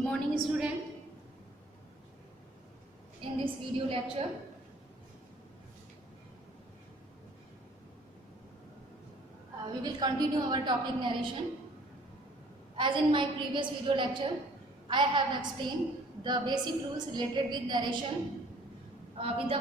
Good morning, student. In this video lecture, we will continue our topic narration. As in my previous video lecture, I have explained the basic rules related with narration with the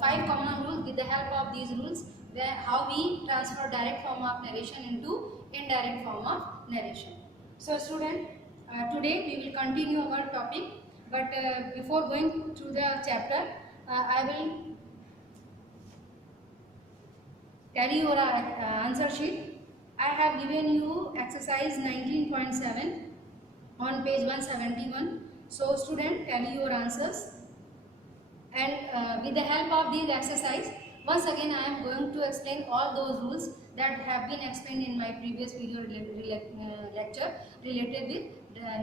5 common rules. With the help of these rules, how we transfer direct form of narration into indirect form of narration. So student, today we will continue our topic, but before going through the chapter, I will tell you your answer sheet. I have given you exercise 19.7 on page 171. So student, tell your answers. And with the help of these exercise, once again I am going to explain all those rules that have been explained in my previous video lecture related with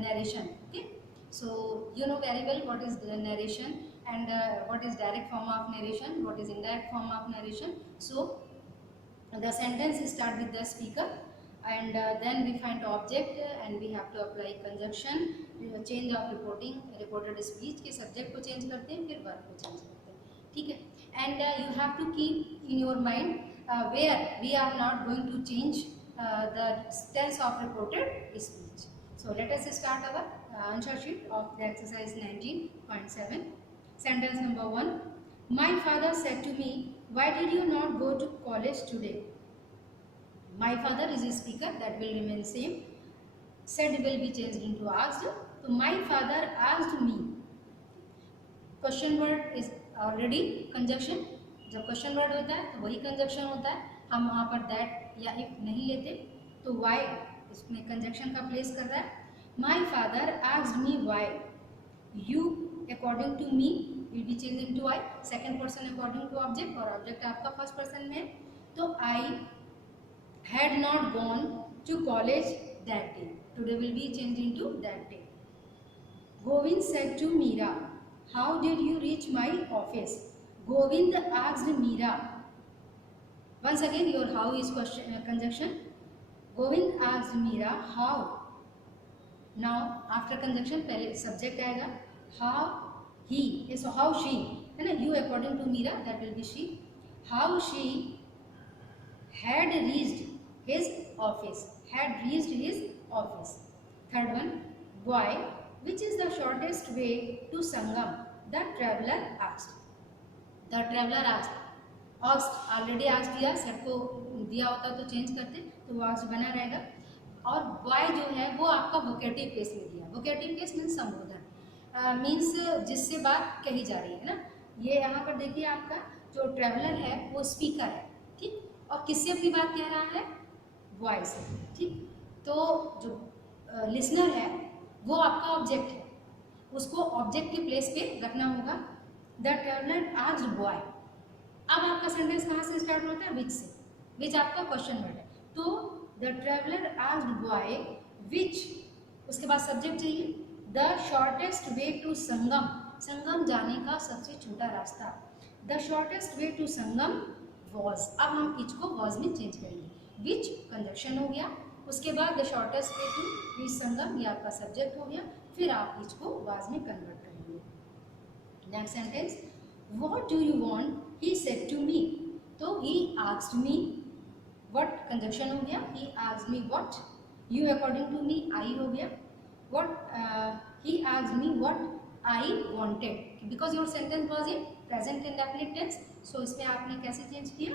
narration. Okay, so you know very well what is the narration and what is direct form of narration, what is indirect form of narration. So the sentence start with the speaker, and then we find object and we have to apply conjunction, change of reported speech के subject को change करते हैं, फिर verb को change करते हैं. ठीक है. And you have to keep in your mind where we are not going to change the tense of reported speech. So let us start our answer sheet of the exercise 19.7. Sentence number 1. My father said to me, why did you not go to college today? My father is a speaker, that will remain same. Said will be changed into asked. So my father asked me. Question word is already conjunction. जब question word होता है तो वही conjunction होता है. हम वहाँ पर that या if नहीं लेते तो why इसमें conjunction का place कर रहा है. My father asked me why. You according to me will be changed into I. Second person according to object और object आपका first person में है. तो I had not gone to college that day. Today will be changed into that day. Govind said to Meera, how did you reach my office? Govind asked Meera. Once again your how is question conjunction. Govind asked Meera how. Now after conjunction पहले subject आएगा. How he, so how she है ना. You according to Meera, that will be she. How she had reached his office. Had reached his office. Third one. Why? Which is the shortest way to Sangam? The traveler asked. The traveler asked. Asked already asked दिया, set को दिया होता तो change करते तो वो asked बना रहेगा. और why जो है वो आपका वोकेटिव केस में दिया. वोकेटिव केस मीन्स संबोधन, मीन्स जिससे बात कही जा रही है ना. ये यहाँ पर देखिए आपका जो ट्रेवलर है वो स्पीकर है. ठीक, और किससे अपनी बात कह रहा है? वॉइस है. ठीक, तो जो लिसनर है वो आपका ऑब्जेक्ट है, उसको ऑब्जेक्ट के प्लेस पे रखना होगा. The traveller asked boy. अब आपका सेंटेंस कहाँ से स्टार्ट होता है? विच से. विच आपका क्वेश्चन वर्ड है. तो the traveller asked boy which, उसके बाद सब्जेक्ट चाहिए. The shortest way to Sangam. Sangam जाने का सबसे छोटा रास्ता. The shortest way to Sangam was. अब हम इच को वॉज में चेंज करेंगे. विच कंजक्शन हो गया, उसके बाद the shortest way to reach Sangam, ये आपका सब्जेक्ट हो गया. फिर आप इच को वॉज में कन्वर्ट करेंगे. Next sentence. What do you want? He said to me. तो he asked me. What conjunction हो गया. He asked me what. You according to me I हो गया. What he asked me what I wanted. Because your sentence was in present indefinite tense, so इसमें आपने कैसे change किया?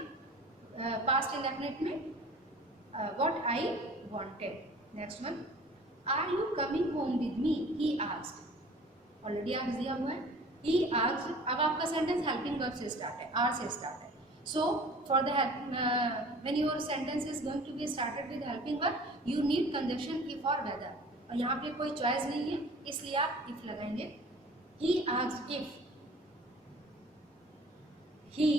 Past indefinite में what I wanted. Next one. Are you coming home with me? He asked. Already asked दिया हुआ है. He asked. अब आपका सेंटेंस हेल्पिंग वर्ब से स्टार्ट है, आर से स्टार्ट है. So for the when your sentence is going to be started with helping verb, you need conjunction if or whether. और यहाँ पे कोई चॉइस नहीं है, इसलिए आप if लगाएंगे. He asked if. He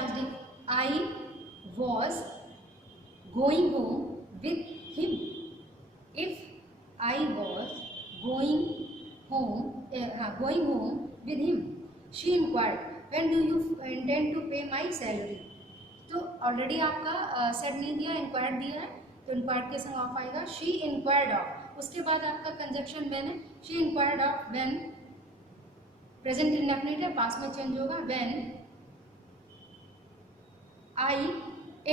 asked if I was going home with him. If I was going home with him. She inquired, when do you intend to pay my salary? तो already आपका set नहीं दिया, inquired दिया है, तो inquired के संग of आएगा. शी इंक्वायर्ड ऑफ, उसके बाद आपका कंजक्शन व्हेन है, she inquired of when, present indefinite है, पास्ट में चेंज होगा, when I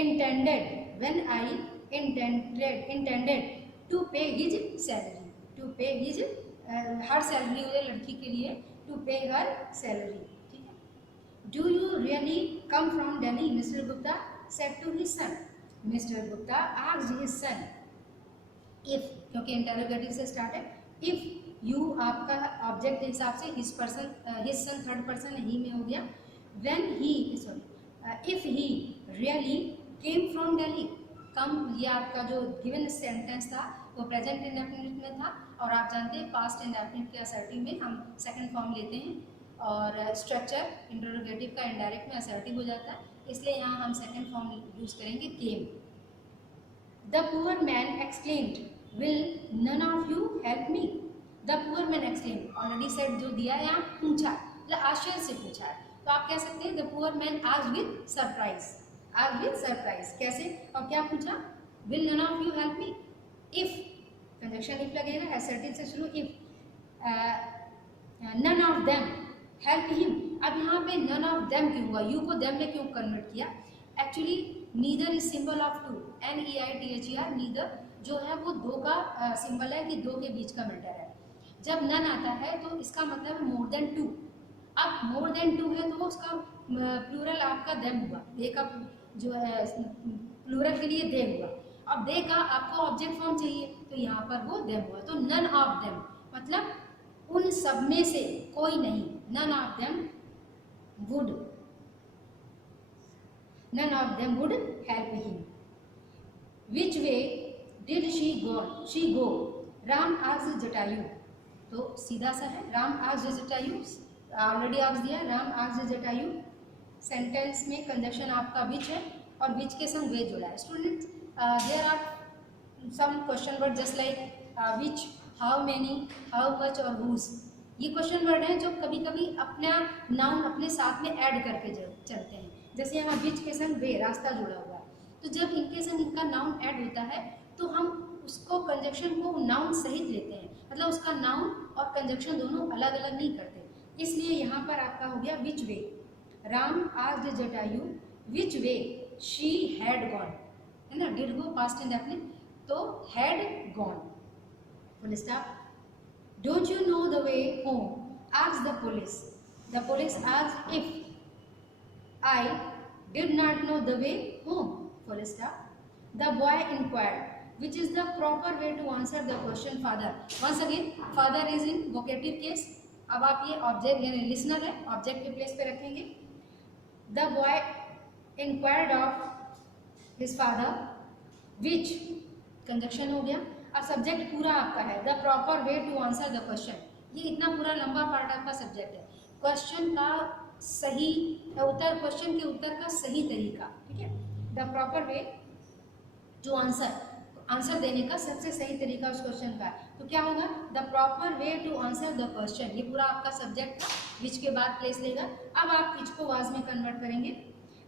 intended, when I intended to pay his salary, to pay his, her salary हो लड़की के लिए, टू पे हर सैलरी, ठीक है। Do you really come from Delhi, Mister Gupta said to his son, Mister Gupta asked his son if, क्योंकि interrogative से start है, इफ यू आपका ऑब्जेक्ट के हिसाब से his person, his son third person ही में हो गया, when he, sorry, if he really came from Delhi, come ये आपका जो गिवन सेंटेंस था वो प्रेजेंट इंडेफिनिट में था, और आप जानते हैं पास्ट इंडेफिनिट के असर्टिव में हम सेकंड फॉर्म लेते हैं, और स्ट्रक्चर इंटरोगेटिव का इनडायरेक्ट में असर्टिव हो जाता है, इसलिए यहाँ हम सेकंड फॉर्म यूज करेंगे came. The poor man exclaimed, will none of you help me, the poor man exclaimed, already set जो दिया है यहाँ पूछा, मतलब आश्चर्य से पूछा है, तो आप कह सकते हैं the poor man asked with surprise, asked with surprise, कैसे और क्या पूछा, will none of you help me, if conjunction if लगेगा, असर्टिव से शुरू, if none of them help him, अब यहाँ पे नन ऑफ देम क्यों हुआ, यू को देम में क्यों कन्वर्ट किया, actually neither is symbol of two, NEITHER, neither जो है वो दो का सिंबल है कि दो के बीच का मैटर है, जब नन आता है तो इसका मतलब मोर देन टू, अब मोर देन टू है तो उसका प्लूरल आपका देम हुआ, दे का जो है प्लूरल के लिए दे हुआ, अब दे का आपको ऑब्जेक्ट फॉर्म चाहिए तो यहाँ पर वो देम हुआ, तो नन ऑफ देम मतलब उन सब में से कोई नहीं, none of them would, none of them would help him. Which way did she go? Ram asked Jatayu. तो सीधा सा है, Ram asked Jatayu, already ask दिया, राम asked Jatayu, सेंटेंस में कंजक्शन आपका which है और which के संग वे जुड़ा है। Students there are some question word just like which, how many, how much और whose, ये क्वेश्चन वर्ड हैं जो कभी कभी अपना नाउन अपने साथ में ऐड करके चलते हैं, जैसे यहाँ बीच के संग वे, रास्ता जुड़ा हुआ है, तो जब इनके संग इनका नाउन ऐड होता है तो हम उसको कंजक्शन को नाउन सहित लेते हैं, मतलब उसका नाउन और कंजक्शन दोनों अलग अलग नहीं करते, इसलिए यहाँ पर आपका हो गया which way, Ram asked Jatayu which way she had gone, है ना, डिड गो पास्ट इंडेफिनिट, तो had gone, full stop. Don't you know the way home, asked the police asked if I did not know the way home, full stop. The boy inquired, which is the proper way to answer the question father. Once again, father is in vocative case. अब आप ये object यानी listener है, object के place पे रखेंगे। The boy inquired of his father, which conjunction हो गया, अब सब्जेक्ट पूरा आपका है, the proper way to answer the question, ये इतना पूरा लंबा पार्ट आपका सब्जेक्ट है, क्वेश्चन का सही उत्तर, क्वेश्चन के उत्तर का सही तरीका, ठीक है, the proper way to answer देने का सबसे सही तरीका उस क्वेश्चन का, तो क्या होगा, the proper way to answer the question, ये पूरा आपका सब्जेक्ट था, विच के बाद प्लेस लेगा, अब आप विच को वाज में कन्वर्ट करेंगे,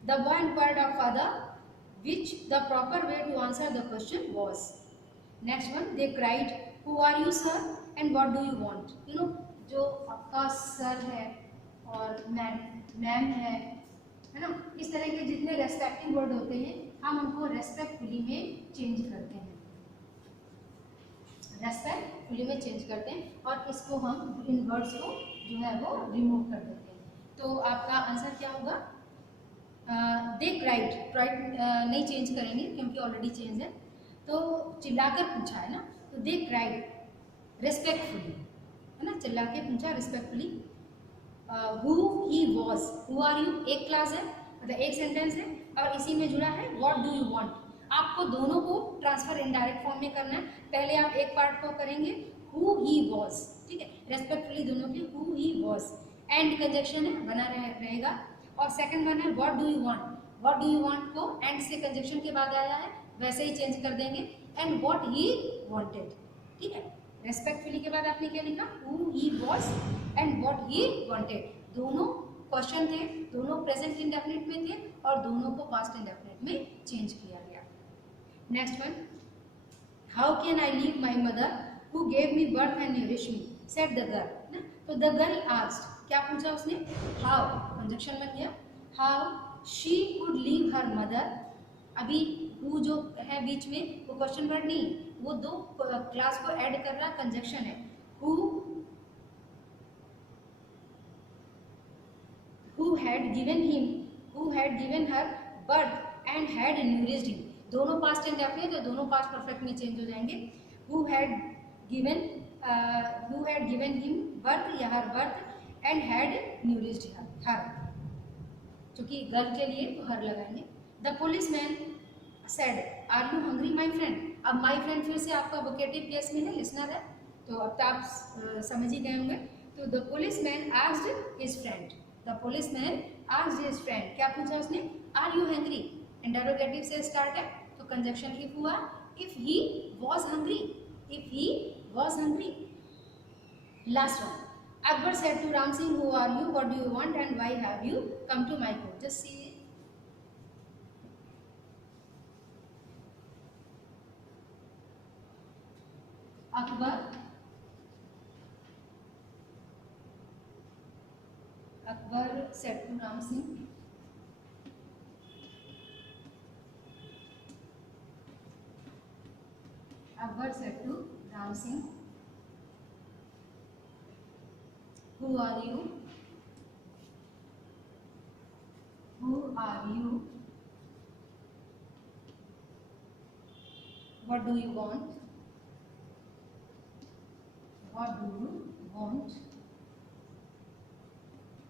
the boy inquired of father which the proper way to answer the question was. Next one, they cried who are you sir and what do you want, you know जो आपका sir है और ma'am है ना, इस तरह के जितने रेस्पेक्टिव वर्ड होते हैं हम उनको रेस्पेक्टफुली में चेंज करते हैं, रेस्पेक्टफुली में चेंज करते हैं, और इसको हम इन वर्ड्स को जो है वो रिमूव कर देते हैं, तो आपका आंसर क्या होगा, दे क्राइड नहीं चेंज करेंगे क्योंकि ऑलरेडी चेंज है, तो चिल्लाकर पूछा है ना, तो दे क्राइड रेस्पेक्टफुली, है ना, चिल्ला के पूछा respectfully. Who he was, who are you एक क्लास है, मतलब एक सेंटेंस है, और इसी में जुड़ा है व्हाट डू यू वांट, आपको दोनों को ट्रांसफर इनडायरेक्ट फॉर्म में करना है, पहले आप एक पार्ट को करेंगे हु ही वॉज, ठीक है, रेस्पेक्टफुली दोनों के who he was, and conjunction है बना रहेगा, और सेकंड वन है what do you want, what do you want को एंड से कंजक्शन के बाद आया है वैसे ही चेंज कर देंगे, एंड व्हाट ही वांटेड, ठीक है, रेस्पेक्टफुली के बाद आपने क्या लिखा, who he was and what he wanted, दोनों क्वेश्चन थे, दोनों प्रेजेंट इंडेफिनिट में थे और दोनों को पास्ट इंडेफिनिट में चेंज किया गया। Next one, how can I leave my mother who gave me birth and nourish me, said the girl ना। तो द गर्ल आस्क्ड, क्या पूछा उसने, हाउ, कंजक्शन बन गया, how she could leave her mother. अभी हु जो है बीच में वो क्वेश्चन वर्ड नहीं, वो दो क्लास को ऐड कर रहा कंजक्शन है। Who who had given her birth and had nourished him, दोनों पास्ट टेंस अपने तो दोनों पास्ट परफेक्ट में चेंज हो जाएंगे। who had given him birth या her birth and had nourished her, क्योंकि गर्ल के लिए तो हर लगाएंगे। The policeman said, are you hungry my friend. अब माई फ्रेंड फिर से आपका वोकेटिव केस में है, लिसनर है, तो अब तो आप समझ ही गए होंगे। तो the policeman asked his friend, the policeman asked his friend, क्या पूछा उसने, आर यू हंग्री, इंटरोगेटिव से स्टार्ट है तो कंजक्शन इफ हुआ, if he was hungry, if he was hungry. Last one, Akbar said to Ram Singh, who are you, what do you want and why have you come to my court? Just see it. Akbar said to Ram Singh, Akbar said to Ram Singh, who are you, who are you, what do you want, what do you want,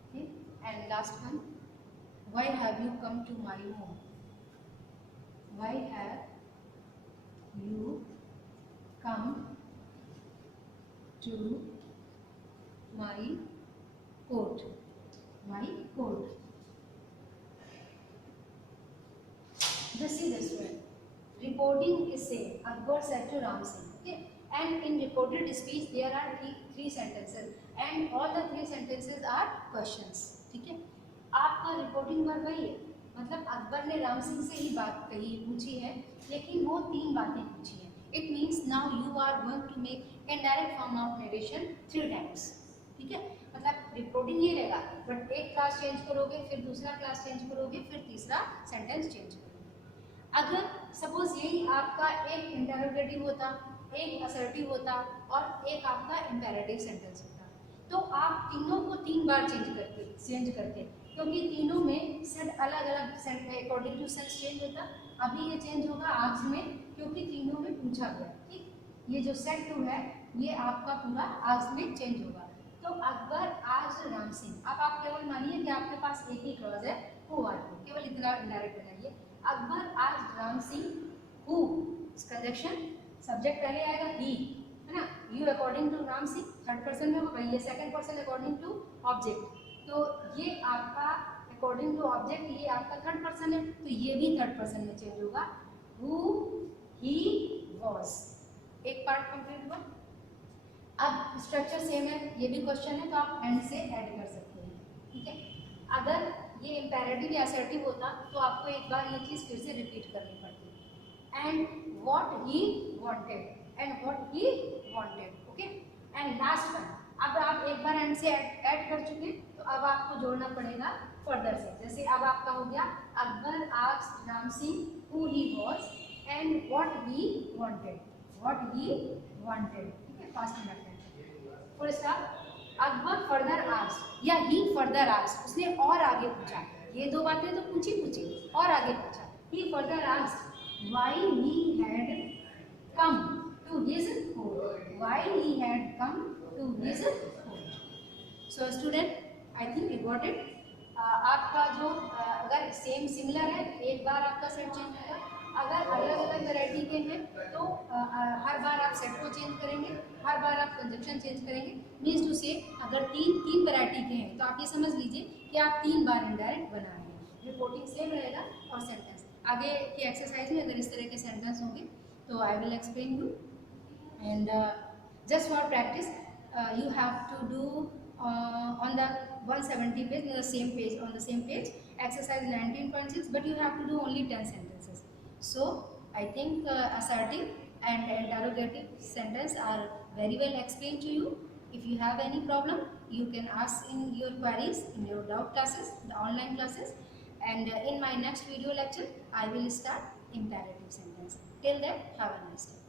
okay, and last one, why have you come to my home, why have you come to my court, my court. Just see this one. Reporting is same. Akbar said to Ram Singh. Okay, and in reported speech there are three sentences, and all the three sentences are questions. ठीक है, आपका reporting verb वही है, मतलब अकबर ने राम सिंह से ही बात कही पूछी है, लेकिन वो तीन बातें पूछी है। It means now you are going to make indirect form of narration 3 times. ठीक है, मतलब रिपोर्टिंग ये रहेगा, बट एक क्लास चेंज करोगे, फिर दूसरा क्लास चेंज करोगे, फिर तीसरा सेंटेंस चेंज करोगे। अगर सपोज यही आपका एक इंटरोगेटिव होता, एक असर्टिव होता और एक आपका इंपेरेटिव सेंटेंस होता, तो आप तीनों को 3 बार चेंज करते, क्योंकि तीनों में सेट अलग अलग अकॉर्डिंग टू सेंस चेंज होता। अभी ये चेंज होगा आर्ग्स में, क्योंकि तीनों में पूछा गया। ठीक, ये जो सेट 2 है ये आपका पूरा आर्ग्स में चेंज होगा। तो अकबर आज राम सिंह, अब आप केवल मानिए कि आपके पास एक ही क्लॉज है, हु आर यू, केवल इतना डायरेक्ट बनाइए। अकबर आज Ram Singh, who conjunction, subject पहले आएगा ही, है ना, you according to Ram Singh, third person में होगा, ये second person according to object, तो ये आपका अकॉर्डिंग टू ऑब्जेक्ट, ये आपका थर्ड पर्सन है, तो ये भी थर्ड पर्सन में चेंज होगा, हु ही वॉज। एक पार्ट कंप्लीट हुआ। अब स्ट्रक्चर सेम है, ये भी क्वेश्चन है, तो आप एंड से ऐड कर सकते हैं। ठीक है, अगर ये इंपेरेटिव या असर्टिव होता तो आपको एक बार ये चीज़ फिर से रिपीट करनी पड़ती, and what he wanted, and what he wanted, okay. And last one, अब आप एक बार एंड से ऐड कर चुके, तो अब आपको जोड़ना पड़ेगा फर्दर से। जैसे अब आपका हो गया, Akbar asked Ram Singh who he was and what he wanted, what he wanted. ठीक है, फास्ट में रखते हैं, full stop. Akbar further asked या ही फर्दर आस्क्ड, उसने और आगे पूछा, ये 2 बातें तो पूछी और आगे पूछा। He further asked why he had come to his court, why he had come to his court. So student, I think you got it. आपका जो अगर सेम सिमिलर है, एक बार आपका सेट चेंज होगा, अगर अलग अलग वैरायटी के हैं तो हर बार आप सेट को चेंज करेंगे, हर बार आप कंजक्शन चेंज करेंगे। मीन्स टू से अगर तीन वैरायटी के हैं तो आप ये समझ लीजिए कि आप 3 बार इनडायरेक्ट बना रहे हैं। रिपोर्टिंग सेम रहेगा और सेंटेंस आगे की एक्सरसाइज में अगर इस तरह के सेंटेंस होंगे तो I will explain you, and just for practice you have to do on the 170 page, on the same page exercise 19.6, but you have to do only 10 sentences. So I think assertive and interrogative sentence are very well explained to you. If you have any problem, you can ask in your queries in your doubt classes, the online classes, and in my next video lecture, I will start imperative sentence. Till then, have a nice day.